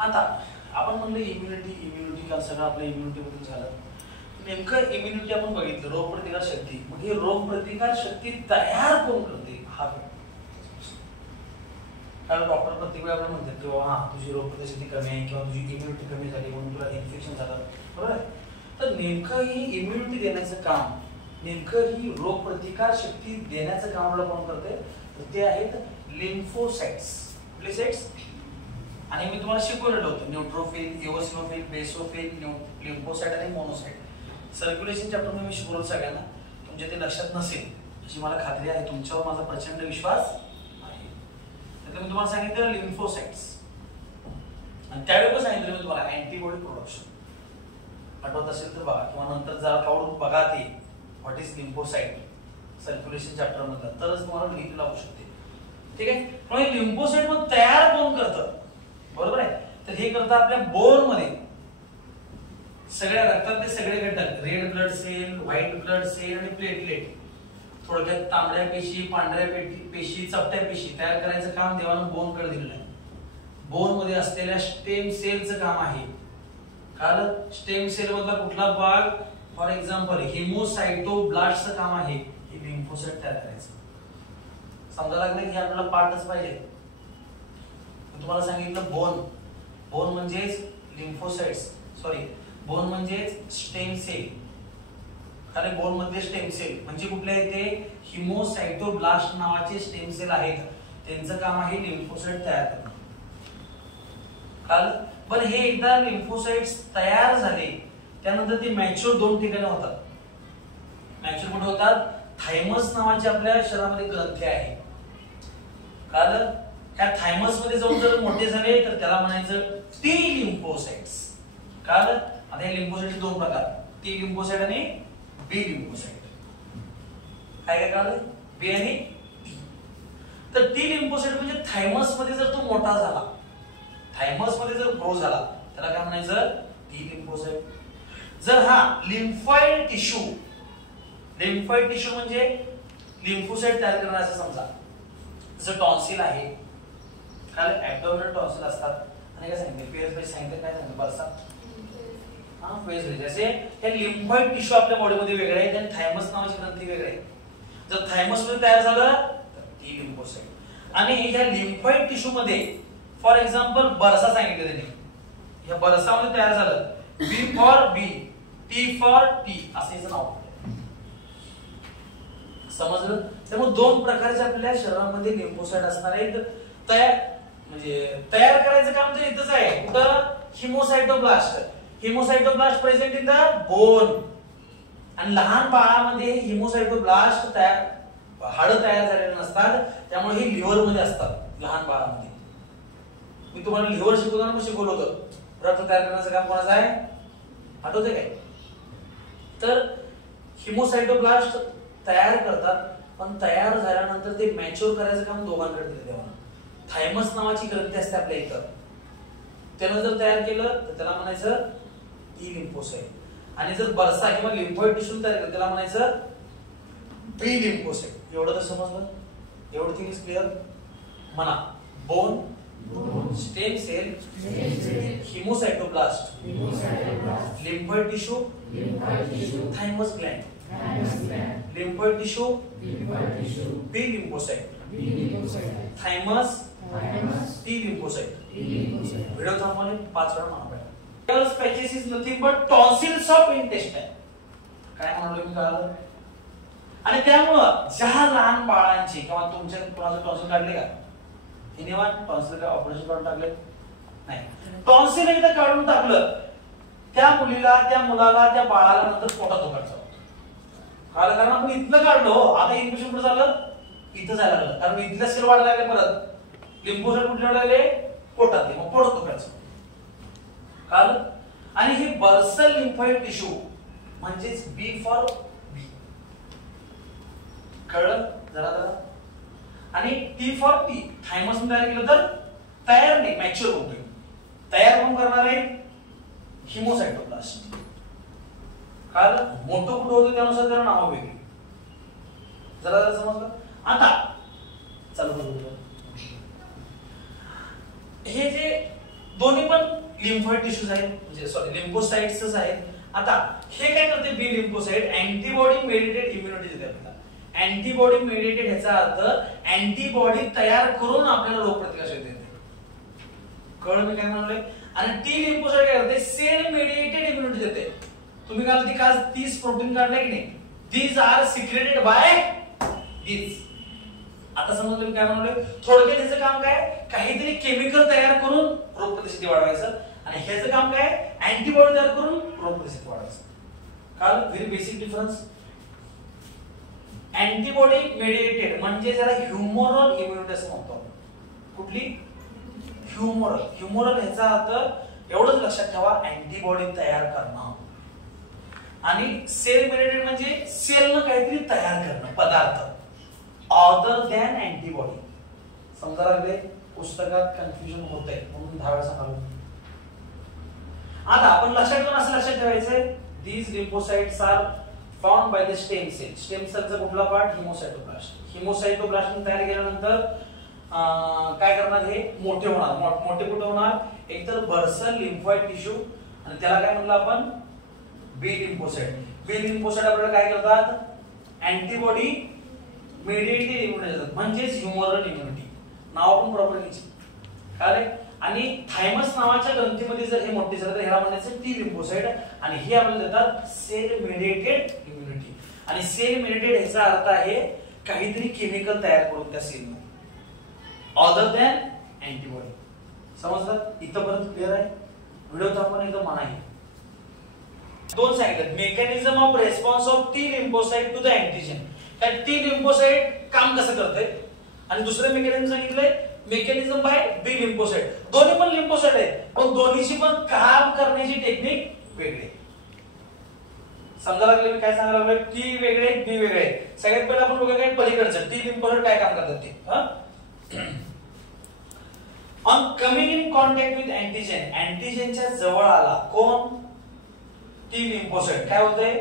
आता आपण म्हणलं इम्युनिटी काल सगळं आपल्या इम्युनिटी बद्दल झालं. नेमकं इम्युनिटी आपण बघितलं, रोगप्रतिकार शक्ती. मग ही रोगप्रतिकार शक्ती तयार कोण करते हा कारण डॉक्टर प्रत्येक वेळेला म्हणतात किंवा हा तुझी रोगप्रतिकार शक्ती कमी आहे किंवा तुझी इम्युनिटी कमी झाली म्हणून तुला इन्फेक्शन झालं, बरोबर आहे. तर नेमकं ही इम्युनिटी देण्याचं काम, नेमकं ही रोगप्रतिकार शक्ती देण्याचं काम आपल्याला कोण करते, तर ते आहेत लिम्फोसाइट्स. कुठले साइट्स? आणि मी तुम्हाला शिकवलेलं होतं न्यूट्रोफिल, इओसिनोफिल, बेसोफिल, लिम्फोसाइट आणि मोनोसाइट. सर्क्युलेशन चॅप्टर मध्ये मी शिकवलं सगळ्यांना, तुमच्या ते लक्षात नसेल अशी मला खात्री आहे, तुमच्यावर माझा प्रचंड विश्वास आहे. तर मी तुम्हाला सांगितलं लिम्फोसाइट्स आणि त्यावेळी पण सांगितलं मी तुम्हाला अँटीबॉडी प्रोडक्शन. आठवत असेल तर बघा किंवा नंतर जरा काढून बघा ते what is lymphocyte circulation chapter मधलं, तरच तुम्हाला लिंक लागू शकते. ठीक आहे. पण लिम्फोसाइट मग तयार कोण करतं, बरोबर आहे. तर हे करतं आपल्या बोन मध्ये सगळ्या रक्तातले सगळे घटक, red blood cell, white blood cell आणि प्लेटलेट, थोडक्यात तांबड्या पेशी, पांढऱ्या पेशी, चपट्या पेशी तयार करायचं काम देवानं बोन कडे दिलेलं आहे. बोन मध्ये असलेल्या स्टेम सेलचं काम आहे. कारण स्टेम सेल मधला कुठला भाग, फॉर एक्झाम्पल हिमोसाइटोब्लास्टचं काम आहे हे लिम्फोसाइट तयार करायचं. समजा लागलं की आपल्याला पार्टच पाहिजे. तुम्हाला सांगितलं बोन म्हणजेच लिम्फोसाइट्स, सॉरी बोन म्हणजेच स्टेम सेल. आणि बोन मध्ये स्टेम सेल म्हणजे कुठले आहेत ते हिमोसाइटोब्लास्ट नावाचे स्टेम सेल आहेत, त्यांचं काम आहे लिम्फोसाइट तयार करणं. कारण पण हे एकदा लिम्फोसाइट्स तयार झाले त्यानंतर ते मॅच्युअर दोन ठिकाणी होतात. मॅच्युअर कुठे होतात? थायमस नावाचे आपल्या शरीरामध्ये ग्रंथी आहे. कारण त्या थायमस मध्ये जाऊन जर मोठे झाले तर त्याला म्हणायचं टी लिम्फोसाइट्स. कारण आता हे लिम्फोसाइटचे दोन प्रकार, टी लिम्फोसाइट आणि बी लिम्फोसाइट. काय काय कळलं? बी आणि टी. तर टी लिम्फोसाइट म्हणजे थायमस मध्ये जर तो मोठा झाला, थायमस मध्ये जर ग्रो झाला त्याला काय म्हणायचं? T lymphocyte. जर हा लिम्फॉइड टिश्यू म्हणजे लिम्फोसाइट तयार करणार असं समजा. जर टॉन्सिल आहे, कारण ऍब्डोमिनल टॉन्सिल असतात आणि काय सांगितलं फेस बाय सांगितलं, काय सांगितलं बरसा हा फेस बाय. जसे हे लिम्फॉइड टिश्यू आपल्या बॉडी मध्ये वेगळे आहे आणि थायमस नावाची ग्रंथी वेगळे आहे. जर थायमस मध्ये तयार झालं तर टी लिम्फोसाइट. आणि या लिम्फॉइड टिश्यू मध्ये फॉर एक्झाम्पल बरसा सांगितलं त्यांनी, या बरसामध्ये तयार झालं B for B, T for T असं याचं नाव. समजलं? त्यामुळे दोन प्रकारचे आपल्या शरीरामध्ये लिम्फोसाइट असणार आहेत. तयार करायचं काम तर इथंच आहे. कुठं? हिमोसाइटोब्लास्ट प्रेझेंट इन द बोन. आणि लहान बाळामध्ये हिमोसाइटोब्लास्ट हाडं तयार झालेले नसतात, त्यामुळे हे लिव्हर मध्ये असतात लहान बाळामध्ये. मी तुम्हाला लिव्हर शिकवताना पण शिकवलं होतं. रक्त तयार करण्याचं काम कोणाचं आहे आठवतंय काय? तर हिमोसाइटोब्लास्ट तयार करतात, पण तयार झाल्यानंतर ते मॅच्युअर करायचं काम दोघांकडे दिलं देवानं. थायमस नावाची ग्रंथी असते आपल्या इथं, त्यानं जर तयार केलं तर त्याला म्हणायचं टी लिम्फोसाइट. आणि जर बरसा किंवा लिम्फॉइड टिश्यू तयार केलं त्याला म्हणायचं बी लिम्फोसाइट. एवढं तर समजलं? एवढं थिंग इज क्लिअर? म्हणा bone, stem cell, hemocytoblast, lymphoid tissue, thymus gland, lymphoid tissue, B lymphocyte, thymus, T lymphocyte. Video थांबवले 5 वेळा म्हणा पाहिजे. Peyer's patches is nothing but tonsils of intestine. काय म्हणालो मी काल? आणि त्यामुळं ज्या लहान बाळांची किंवा तुमच्या कोणाचं टॉन्सिल काढले का? इनिवान टॉन्सिल का ऑपरेशन करून टाकले? नाही. टॉन्सिल एकदा काढून टाकलं त्या मुलीला, त्या मुलाला, त्या बाळाला नंतर पोटात दुखायचं. कारण आपण इथलं काढलो, आता इन्फेक्शन कुठं झालं? इथं जायला लागलं. कारण इथल्या सेल वाढायला लागले, परत लिम्फोसाइट कुठे लागले? पोटात. मग पोटात दुखायचं. कारण आणि हे बर्सल लिम्फॉइड टिश्यू म्हणजेच बी फॉर बी. कळलं जरा जरा? आणि टी फॉर टी थायमस तयार केलं तर तयार नाही, मॅच्युअर होतोय. तयार कोण करणार आहे? हिमोसाइटोब्लास्ट. कारण मोठं कुठं होतं त्यानुसार त्याला नाव वेगळी. जरा जरा समजलं? आता चालू करू. हे जे दोन्ही पण लिम्फोइड टिश्यूज आहेत, म्हणजे सॉरी लिम्फोसाइट्सच आहेत. आता हे काय करते बी लिम्फोसाइट, अँटीबॉडी मेडिएटेड इम्युनिटी देते आपल्याला. अँटीबॉडी मेडिएटेड ह्याचा अर्थ अँटीबॉडी तयार करून आपल्याला रोगप्रतिकारशक्ती देते. कळलं मी काय म्हणलोय? आणि टी लिम्फोसाइट काय करते, सेल मेडिएटेड इम्युनिटी देते. तुम्ही काल ती काल 30 प्रोटीन काढले की नाही, these are secreted by these. आता समजलं मी काय म्हणलोय? थोडक्यात ह्याचं काम काय, काहीतरी केमिकल तयार करून रोगप्रतिशक्ती वाढवायचं, आणि ह्याचं काम काय, अँटीबॉडी तयार करून रोगप्रतिशक्ती वाढवायचं. काल very basic difference. Antibody mediated म्हणजे जरा ह्युमोरल इम्युनिटी असं म्हणतो. कुठली? ह्युमोरल. ह्युमोरल ह्याचा अर्थ एवढंच लक्षात ठेवा, अँटीबॉडी तयार करणं. आणि सेल मेडिएटेड म्हणजे सेलनं काहीतरी तयार करणं पदार्थ अदर दॅन अँटीबॉडी. समजा लागले? पुस्तकात कन्फ्युजन होतंय म्हणून 10 वेळा सांगालो. आता आपण लक्षात ठेवून असं लक्षात ठेवायचंय, these lymphocytes are found by the stem cell. Stem सेलचा कुठला पार्ट? हिमोसाइटोप्लास्ट. हिमोसाइटोप्लास्ट तयार केल्यानंतर काय करणार, हे मोठे होणार. मोठे कुठे होणार? एकतर बर्सल लिम्फोइड टिश्यू, आणि त्याला काय म्हणलं आपण? बी लिम्फोसाइट. बी लिम्फोसाइट आपल्याला काय करतात? अँटीबॉडी मेडिएटेड इम्युनिटी देतात, म्हणजेच ह्युमरल इम्युनिटी. नाव पण प्रॉपर घ्यायची. काय? आणि थायमस नावाच्या ग्रंथीमध्ये जर हे मोठे झाले तर ह्याला म्हणायचं टी लिम्फोसाइट, आणि हे आपल्याला देतात सेल मेडिएटेड इम्युनिटी. आणि सेल मेडिएटेड ह्याचा अर्थ आहे काहीतरी केमिकल तयार करून त्या सेलमध्ये अदर दॅन अँटीबॉडी. समजलं? इथपर्यंत क्लिअर आहे? व्हिडिओ तर आपण एकदम मनाई. दोन सांगितलं, mechanism of response of T lymphocyte to the antigen. त्या टी लिम्फोसाइट काम कसं करते, आणि दुसरं मेकॅनिझम सांगितलंय मेकॅनिझम बाय बी लिम्फोसाइट. दोन्ही पण लिम्फोसाइट आहेत, पण दोन्हीची पण काम करण्याची टेक्निक वेगळी. समजा लागले मी काय सांगायला लागलोय? टी वेगळे, बी वेगळे. सगळ्यात पहिला आपण बघूया काय पलीकडचं टी लिम्फोसाइट काय काम करतात ते. On coming in contact with antigen, अँटीजनच्या जवळ आला कोण? T lymphocyte. काय होतंय?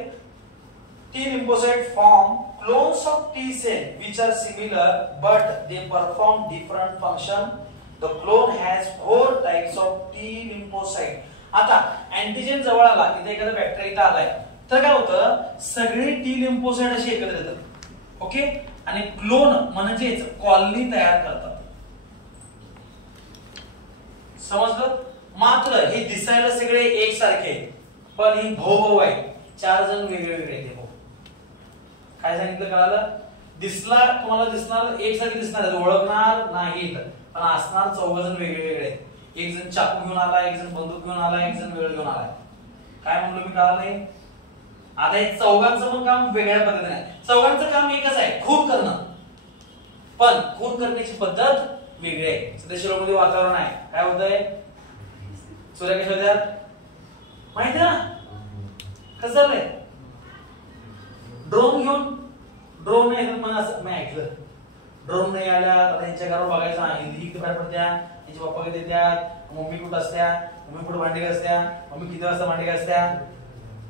T lymphocyte form clones of T cell which are similar but they perform different function. The clone has 4 types of T lymphocyte. आता अँटीजन जवळ आला, इथे एखादा बॅक्टेरिया इथे आलाय, तर काय होतं, सगळे टी लिम्फोसाइट असे एकत्र येतात. ओके, आणि क्लोन म्हणजेच कॉलनी तयार करतात. समजलं? मात्र हे दिसायला सगळे एकसारखे आहेत, पण ही भाऊ आहे, 4 जण वेगळे वेगळे आहेत. काय सांगितलं कळालं? दिसला तुम्हाला दिसणार एकसारखी दिसणार, ओळखणार नाही, पण असणार 4 जण वेगळे वेगळे. एक जण चाकू घेऊन आला, एक जण बंदूक घेऊन आला, एक जण वेळ घेऊन आला. काय म्हणलो मी कळालं नाही? आता हे चौघांचं पण काम वेगळ्या पद्धतीने आहे. चौघांचं काम एकच आहे, खून करणं, पण खून करण्याची पद्धत वेगळी आहे. सध्या शिरोमध्ये वातावरण आहे, काय होतंय? सूर्य कशा होत्यात माहिती ना? कसं झालंय? ड्रोन घेऊन, ड्रोन नाही तर मग असं मी ऐकलं, ड्रोन नाही आल्या आता यांच्या घरावर बघायचं नाही, इथे बाहेर पडत्या, यांचे पप्पा किती देतात, मम्मी कुठं असत्या, मम्मी कुठं भांडी घासत्या, मम्मी किती वाजता भांडी घासत्या,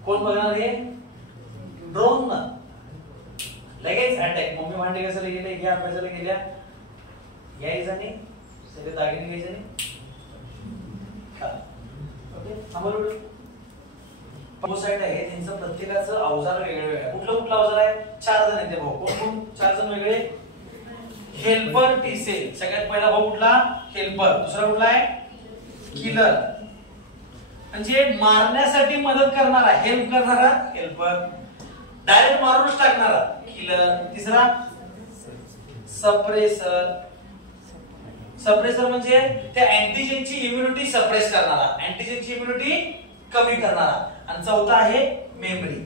कोण बघणार हे? ड्रोन ना. लगेच अटॅक, मम्मी भांडी घासायला गेले, घ्या अभ्यासाला गेल्या, यायचं नाही, सगळे दागिने घ्यायचे नाही. ओके, आम्हाला लिम्फोसाइट आहे, त्यांचं प्रत्येकाचं अवजार वेगळं आहे. कुठलं अवजार आहे? 4 जण आहेत भाऊ. कोण? 4 जण वेगळे. हेल्पर टी सेल, सगळ्यात पहिला भाऊ कुठला? हेल्पर. दुसरा कुठला आहे? किलर, म्हणजे मारण्यासाठी मदत करणारा, हेल्प करणारा हेल्पर, डायरेक्ट मारूनच टाकणारा किलर. तिसरा सप्रेसर. सप्रेसर म्हणजे त्या अँटीजनची इम्युनिटी सप्रेस करणारा, अँटीजनची इम्युनिटी कमी करणारा. आणि चौथा आहे मेमरी,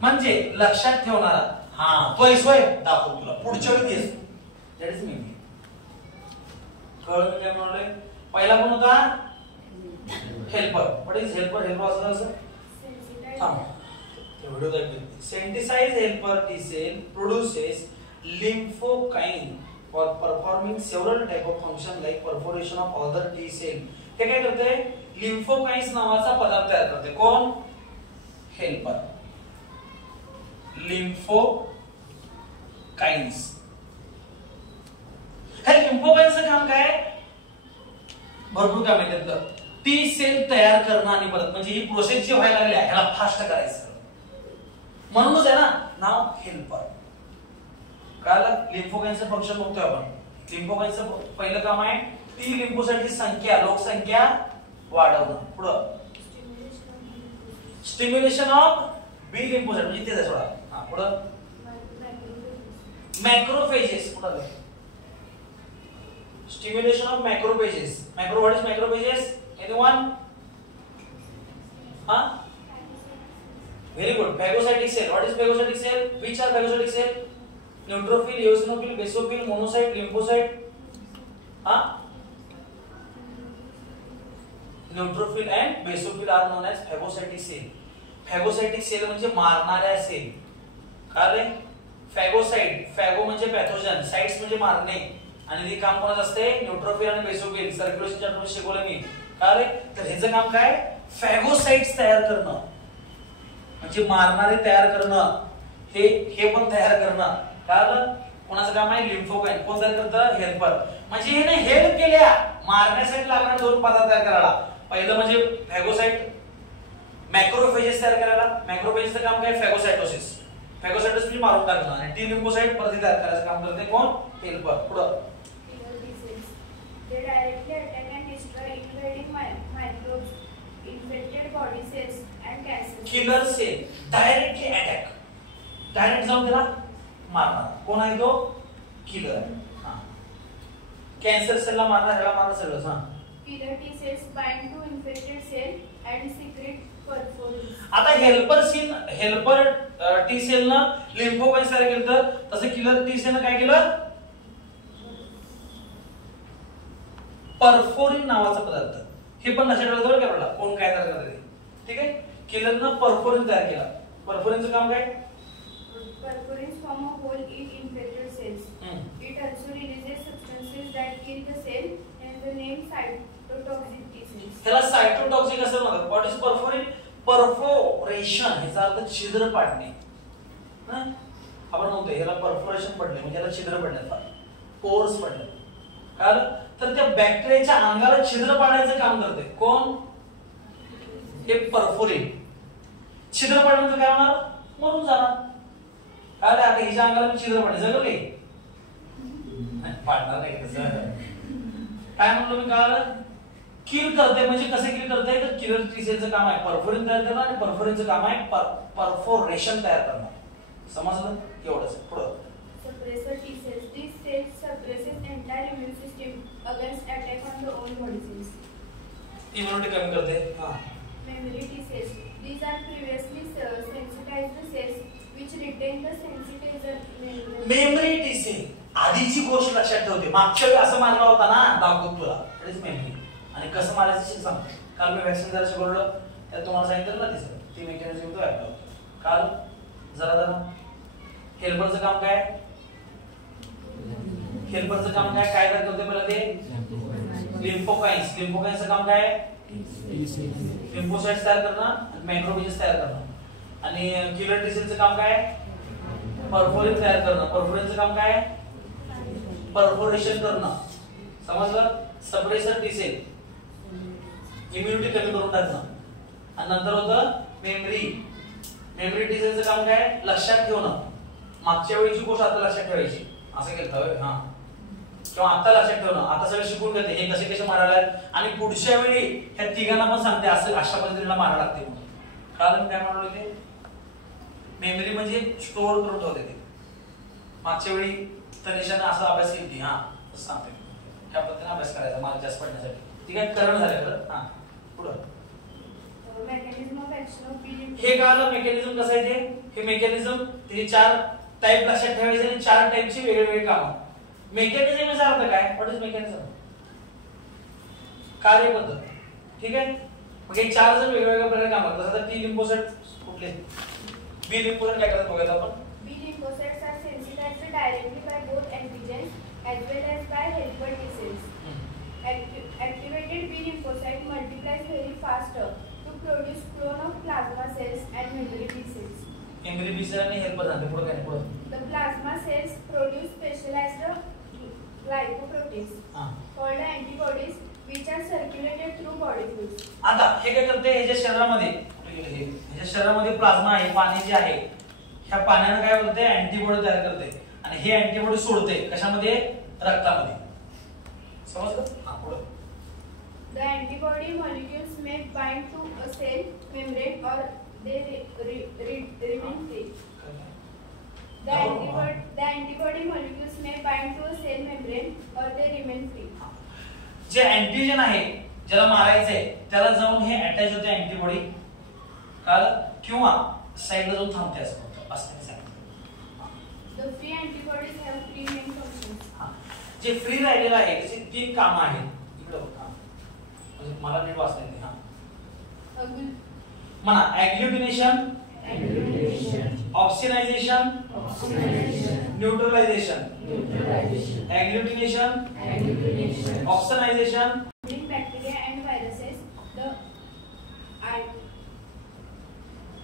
म्हणजे लक्षात ठेवणारा. हा तो सोय दाखव तुला पुढच्या वेळी येस, दॅट इज मेमरी. कळलं काय म्हणलोय? पहिला कोण होता? Helper. What is helper? Helper असं असं थांब ते व्हिडिओ दाखव. Sensitize helper T cell produces lymphocyte for performing several type of function like perforation of other T cell. हे काय करते? लिम्फोकाइन्स नावाचा पदार्थ तयार करते. कोण? हेल्पर. लिम्फोकाइन्स. हे लिम्फोकाइन्सचं काम काय? भरपूर काम आहे त्यातलं. टी सेल तयार करणं आणि परत म्हणजे ही प्रोसेस जी व्हायला लागली ह्याला फास्ट करायचं. म्हणूनच आहे ना नाव हेल्पर. काल लिम्फोकाईनचं फंक्शन बघतोय आपण. लिम्फोकाईनचं पहिलं काम आहे टी लिम्फोसाइटची संख्या लोकसंख्या वाढवणं. पुढं स्टिम्युलेशन ऑफ बी लिम्फोसाइट म्हणजे ते सोडा. हा पुढं मॅक्रोफेजेस. पुढं stimulation of macrophages. What is macrophages? Anyone? हा very good. Phagocytic cell. What is phagocytic cell? Which are phagocytic cell? Neutrophil, eosinophil, basophil, monocyte, lymphocyte. हा neutrophil and basophil are known as phagocytic cell. Phagocytic cell म्हणजे मारणाऱ्या sale. काय रे? फॅगोसाइट. फॅगो म्हणजे pathogen, sites म्हणजे मारणे आणि ते काम कोणाचं असते? न्यूट्रोफिल आणि बेसोफिल. सर्क्युलेशन चॅप्टर मध्ये शिकवलं मी. काय रे? तर ह्याचं काम काय? फॅगोसाइट्स तयार करणं म्हणजे मारणारे तयार करणं. हे पण तयार करणं. काय कोणाचं काम आहे? लिम्फोकाईन. कोण तयार करतं? हेल्पर. म्हणजे हे हेल्प केल्या मारण्यासाठी लागणारे दोन पदार्थ तयार करायला. पहिलं म्हणजे फॅगोसाइट, मॅक्रोफेजेस तयार करायला. मॅक्रोफेजेसचं काम काय? फॅगोसाइटोसिस. फॅगोसाइटोसिस म्हणजे मारून टाकणं आणि टी लिम्फोसाइट परत तयार करायचं काम करते कोण? हेल्पर. पुढं They directly attack and destroy invading microbes, infected body cells and cancer. Killer cell directly attack. Direct जाऊन त्याला मारणार. कोण आहे तो? किलर. हां कॅन्सर सेलला मारणार, ह्याला मारणार सगळंच. हां Killer T cells bind to infected cell and secrete perforin. आता हेल्पर टी सेल ना लिम्फोकाईन तयार केलं, तसं किलर टी सेल काय केलं? परफोरिन नावाचा पदार्थ. हे पण लक्षात ठेवायचं बरं का आपल्याला कोण काय तयार करते. ठीक आहे. किलरनं परफोरिन तयार केला. परफोरिनचं काम काय? Perforins form a hole in infected cells. It also releases substances that kill the cell and the name cytotoxic T cells. त्याला सायटोटॉक्सिक असं म्हणतात. What is perforin? परफोरेशन ह्याचा अर्थ छिद्र पाडणे. ना आपण म्हणतो ह्याला परफोरेशन पडले म्हणजे याला छिद्र पडले, पोर्स पडले. कारण तर त्या बॅक्टेरियाच्या अंगाला छिद्र पाडायचं काम करते कोण? हे परफोरिन. छिद्र पाडल्यानंतर काय होणार? मरून जाणार. काय आता हिच्या अंगाला छिद्र पडले जगले पाडणार नाही तसं. काय म्हणलो मी? कळालं? किल करते म्हणजे कसे किल करते? तर किलर टी सेलचं काम आहे परफोरिन तयार करणं आणि परफोरिनचं काम आहे परफोरेशन तयार करणं. समजलं? एवढंच. पुढं Suppressor T cells. These cells suppresses entire immune system against attack on the own body cells. Immunity कमी करते. हां Memory T cells. These are previously sensitized cells which retain the sensitization. Memory T cell आधीची गोष्ट लक्षात ठेवते. मागच्या वेळी असं मारला होता ना, दाखवतो तुला. It is memory. आणि कसं मारायचं सांग. काल मी वॅक्सिन जरा शिकवलं त्यात तुम्हाला सांगितलं ना तिसरं ती मेकॅनिझम तो ऍप्लाय होतो. काल जरा हेल्परचं काम काय? हेल्परचं काम काय? काय करते पहिला ते? लिम्फोकाईन्स. लिम्फोकाईन्सचं काम काय? लिम्फोसाइट्स तयार करणं आणि मॅक्रोफेजेस तयार करणं. आणि किलर टी सेलचं काम काय? परफोरिन तयार करणं. परफोरिनचं काम काय? परफोरेशन करणं. समजलं? सप्रेसर टी सेल इम्युनिटी कमी करून टाकणं. आणि नंतर होतं मेमरी. मेमरी टी सेलचं काम काय? लक्षात ठेवणं. मागच्या वेळीची गोष्ट आता लक्षात ठेवायची. असं केलं हां किंवा आता लक्षात ठेवणं. आता सगळं शिकून घेते हे कसे कसे मारायला आणि पुढच्या वेळी ह्या तिघांना पण सांगते असं अशा पद्धतीने मारायला लागते म्हणून. कारण काय म्हणलं ते मेमरी म्हणजे स्टोअर करून ठेवते ते. मागच्या वेळी तनिषाने असा अभ्यास केली. हां सांगते ह्या पद्धतीने अभ्यास करायचा मार्क जास्त पडण्यासाठी. ठीक आहे. करणं झालं खरं. हां पुढं Mechanism of action of B. हे कळालं मेकॅनिझम कसं आहे ते. हे मेकॅनिझम ते 4 टाइप लक्षात ठेवायचे आणि 4 टाइपची वेगवेगळी कामं. मेकॅनिझम याचा अर्थ काय? What is mechanism? कार्यपद्धत. ठीक आहे. मग हे 4 जण वेगवेगळ्या प्रकारे काम करतात. आता टी लिम्फोसाइट कुठले? बी लिम्फोसाइट काय करतात बघायचं आपण. B lymphocytes are sensitized directly by both antigens as well as by helper T cells. Activated B lymphocyte multiplies very faster to produce clone of plasma cells and memory T cells. Memory B cell आणि helper झाले. पुढे काय? पुढे The plasma cells produce specialized glycoproteins called antibodies which are circulated through body fluids. आता हे काय करते, ह्याच्या शरीरामध्ये ह्याच्या शरीरामध्ये प्लाझ्मा आहे, पाणी जे आहे, ह्या पाण्याने काय करते, अँटीबॉडी तयार करते आणि हे अँटीबॉडी सोडते कशामध्ये, रक्तामध्ये. समजलं? हा पुढे. The antibody molecules may bind to a cell membrane or they remain free. The antibody molecules may bind to a cell membrane or they remain free. जे अँटीजन आहे, ज्याला मारायचं आहे, त्याला जाऊन हे अटॅच होते अँटीबॉडी, कळलं, किंवा साइडला जाऊन थांबते असं होतं, असं सांगितलं. The free antibodies have three main functions. जे फ्री राहिलेलं आहे त्याची 3 कामं आहेत. इकडे बघा, म्हणजे मला नीट वाचता येते. हा म्हणा, agglutination, oxidization, neutralization, agglutination, oxidization. Bacteria and viruses, the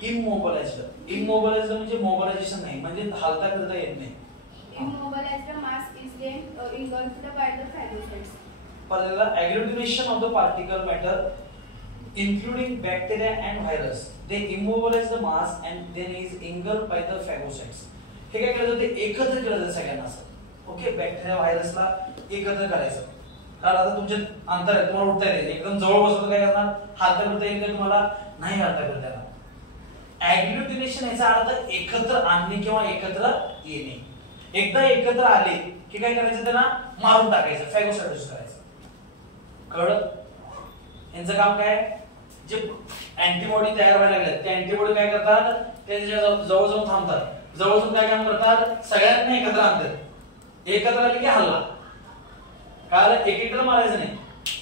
immobilized म्हणजे मोबिलायझेशन नाही, म्हणजे हालता फिरता येत नाही. Immobilized mass is then engulfed by the phagocytes. पहिला agglutination of the particle matter including bacteria and virus, they immobilize the mass and then is engulfed by the phagocytes. हे काय केलं जातं, एकत्र केलं जातं सगळ्यांना असं. ओके, बॅक्टेरिया व्हायरसला एकत्र करायचं. कारण आता तुमचे अंतर आहे, तुम्हाला उठता येईल, एकदम जवळ बसलं काय करणार, हालता फिरता येईल का तुम्हाला, नाही हालता फिरता येणार. ॲग्लुटिनेशन याचा अर्थ एकत्र आणणे किंवा एकत्र येणे. एकदा एकत्र आले की काय करायचं, त्यांना मारून टाकायचं, फॅगोसाइटोसिस करायचं. कळलं? यांचं काम काय, जे अँटीबॉडी तयार व्हायला लागले ते अँटीबॉडी काय करतात, त्यांच्या जवळ जाऊन थांबतात, जवळ जाऊन काय काम करतात, सगळ्यांना एकत्र आणतात. एकत्र आले की हल्ला, कारण एकेकडे मारायचं नाही,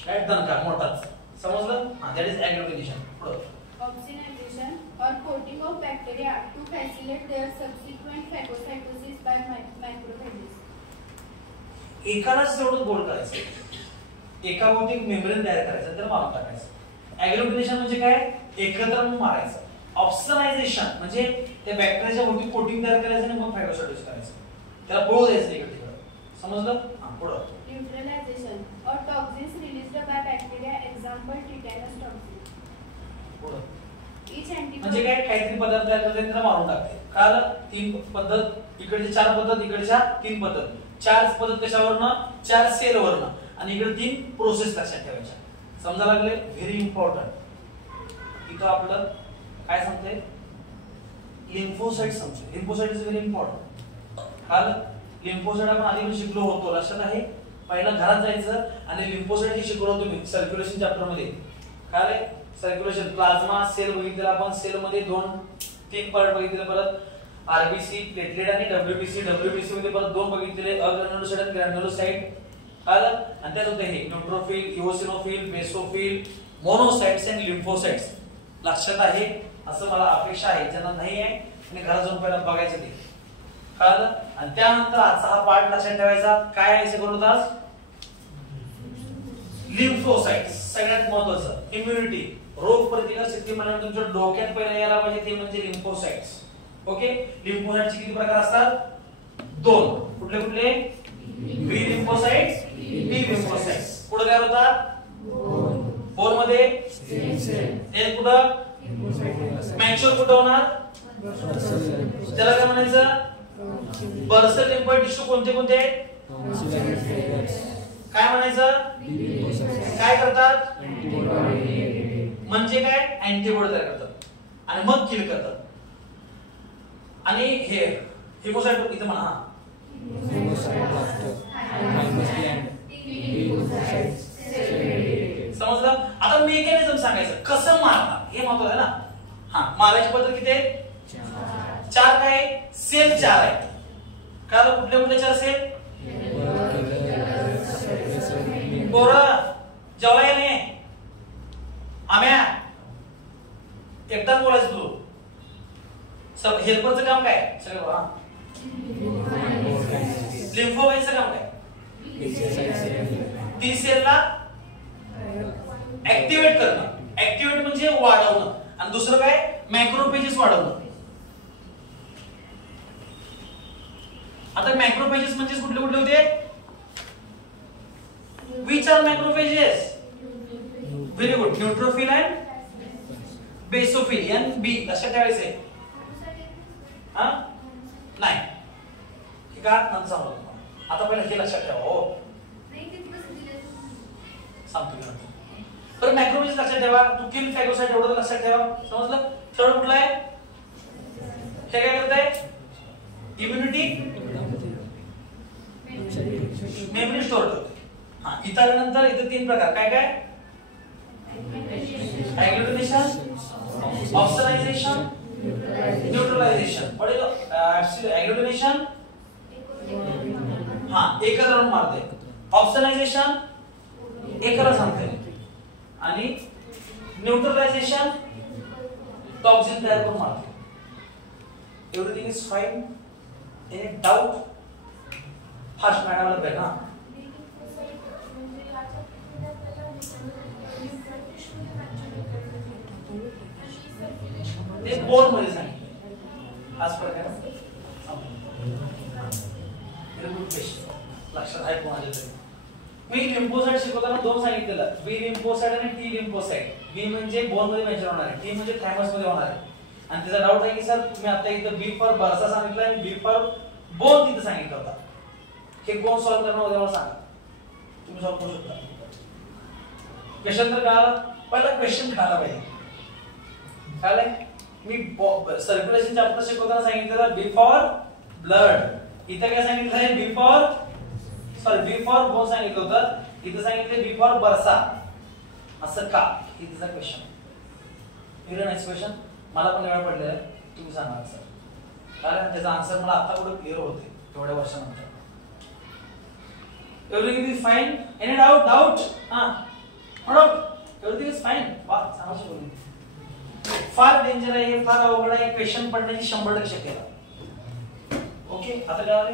काय दणका मोठाच. समजलं? That is agglutination. पुढे Oxygenation or coating of bacteria to facilitate their subsequent phagocytosis by macrophages. एकालाच तेवढं गोड करायचं, एकाभोवती मेम्ब्रेन तयार करायचं, तर मारून टाकायचं. ॲग्लुटिनेशन म्हणजे काय, एकत्र मारायचं. ऑक्सिनायझेशन म्हणजे त्या बॅक्टेरियाच्या भोवती कोटिंग तयार करायचं आणि मग फॅगोसाइटोसिस करायचं, त्याला पळू द्यायचं इकडे तिकडे. समजलं? हां, पुढे. Neutralization or toxins released by bacteria, example tetanus toxin. पुढे Each antibody म्हणजे काय, काहीतरी पदार्थ तयार करते त्याला मारून टाकते. काल 3 पद्धत, इकडचे 4 पद्धत, इकडच्या 3 पद्धत. 4 पद्धत कशावरनं, 4 सेलवरनं, आणि इकडे 3 प्रोसेस लक्षात ठेवायच्या. समजा लागले, व्हेरी इम्पॉर्टंट. इथं आपलं काय सांगते, लिम्फोसाइट सांगते. Lymphocyte is very important. काल लिम्फोसाइट आपण आधी पण शिकलो होतो, लक्षात आहे. पहिला घरात जायचं आणि लिम्फोसाइट हे शिकवलं तुम्ही सर्क्युलेशन चॅप्टर मध्ये. काय सर्क्युलेशन, प्लाझ्मा, सेल बघितलेला आपण, सेल मध्ये 2-3 पार्ट बघितले, परत आरबीसी, प्लेटलेट आणि डब्ल्यूबीसी. डब्ल्यूबीसी मध्ये परत 2 बघितलेले, अग्रॅन्युलोसाइट आणि ग्रॅन्युलोसाइट. आलं? आणि त्यात होते हे न्यूट्रोफिल, इओसिनोफिल, बेसोफिल, मोनोसाइट्स आणि लिम्फोसाइट्स. लक्षात आहे असं मला अपेक्षा आहे, ज्यांना नाही आहे आणि घरात जाऊन पहिला बघायचं ते. कळलं? आणि त्यानंतर आजचा हा पार्ट लक्षात ठेवायचा. काय आहे शिकवलं आज, लिम्फोसाइट्स. सगळ्यात महत्त्वाचं इम्युनिटी, रोग प्रतिकार शक्ती म्हणजे तुमच्या डोक्यात पहिला यायला पाहिजे ते म्हणजे लिम्फोसाइट्स. ओके, लिम्फोसाइटचे किती प्रकार असतात, 2. कुठले कुठले, बी लिम्फोसाइट्स, टी लिम्फोसाइट्स. पुढे काय होतात, बोन मध्ये एक, कुठं मॅच्युअर कुठं होणार, त्याला काय म्हणायचं, बर्सल लिम्फोइड टिश्यू. कोणते कोणते, काय म्हणायचं, काय करतात, म्हणजे काय, अँटीबॉडी तयार करतात आणि मग किल करतात. आणि हे हिमोसाइट इथं म्हणा, समजलं. आता मेकॅनिझम सांगायचं, कसं मारणार हे महत्वाचं आहे ना. हा, मारायची पद्धत किती आहे, 4 काय, सेल 4 आहे. कारण कुठले कुठले 4 सेल, पोरं जेवायला नाही, आम्या एकटाच बोलायचं तू. सब हेल्परचं काम काय, सगळं लिम्फोसाइटचं काम काय, टी सेलला ऍक्टिव्हेट करणं. ऍक्टिव्हेट म्हणजे वाढवणं, आणि दुसरं काय, मॅक्रोफेजेस वाढवणं. आता मॅक्रोफेजेस म्हणजे कुठले कुठले होते, which are macrophages, very good. Neutrophil and basophil N B लक्षात ठेवायचे. हा नाही हे का नंतर सांगतो तुम्हाला. आता पहिला हे लक्षात ठेवा. हो सांगतो की नंतर. तर मॅक्रोफेज लक्षात ठेवा. टू किल फॅगोसाइट एवढं लक्षात ठेवा. समजलं. थर्ड कुठला आहे. हे काय करत आहे. इम्युनिटी मेमरी स्टोअर करते. हा इथं आल्यानंतर इथे तीन प्रकार काय काय. Agglutination, oxidization, neutralization. What is agglutination. हा एकत्र राहून मारते. ऑक्सिडायझेशन एकत्र सांगते आणि न्यूट्रलायझेशन टॉक्सिन तयार करून मारते. Everything is fine. Any doubt. Fast मॅडमला पाहिजे ना. ते बोर्ड मध्ये सांगितलं. हाच प्रकार लक्षात आहे कोणाच्या तरी. मी लिम्फोसाइट शिकवताना दोन सांगितलेलं. बी लिम्फोसाइट आणि टी लिम्फोसाइट. बी म्हणजे बोन मध्ये मेजर होणार आहे. टी म्हणजे थायमस मध्ये होणार आहे. आणि त्याचा डाऊट आहे की सर तुम्ही आता इथं बी फॉर बर्सा सांगितलं आणि बी फॉर बोन तिथे सांगितलं होता. हे कोण सॉल्व्ह करणार होते मला सांगा. तुम्ही सॉल्व्ह करू शकता. क्वेश्चन तर कळाला. पहिला क्वेश्चन कळाला पाहिजे. कळालंय. मी सर्क्युलेशन चॅप्टर शिकवताना सांगितलेलं बी फॉर ब्लड. इथे काय सांगितलं आहे. बी फॉर बी फॉर बोन सांगितलं होतं. इथे सांगितले बी फॉर बर्सा. असं का. हे तिचा क्वेश्चन. Next question. मला पण वेळ पडलेला आहे. तुम्ही सांगा सर. कारण त्याचा आन्सर मला आता कुठे क्लिअर होते एवढ्या वर्षानंतर. Everything is fine. Any doubt. हा no doubt. Everything is fine. वाह सांगा बोलून. फार डेंजर आहे. फार अवघड आहे. क्वेश्चन पडण्याची 100% शक्यता. ओके आता काय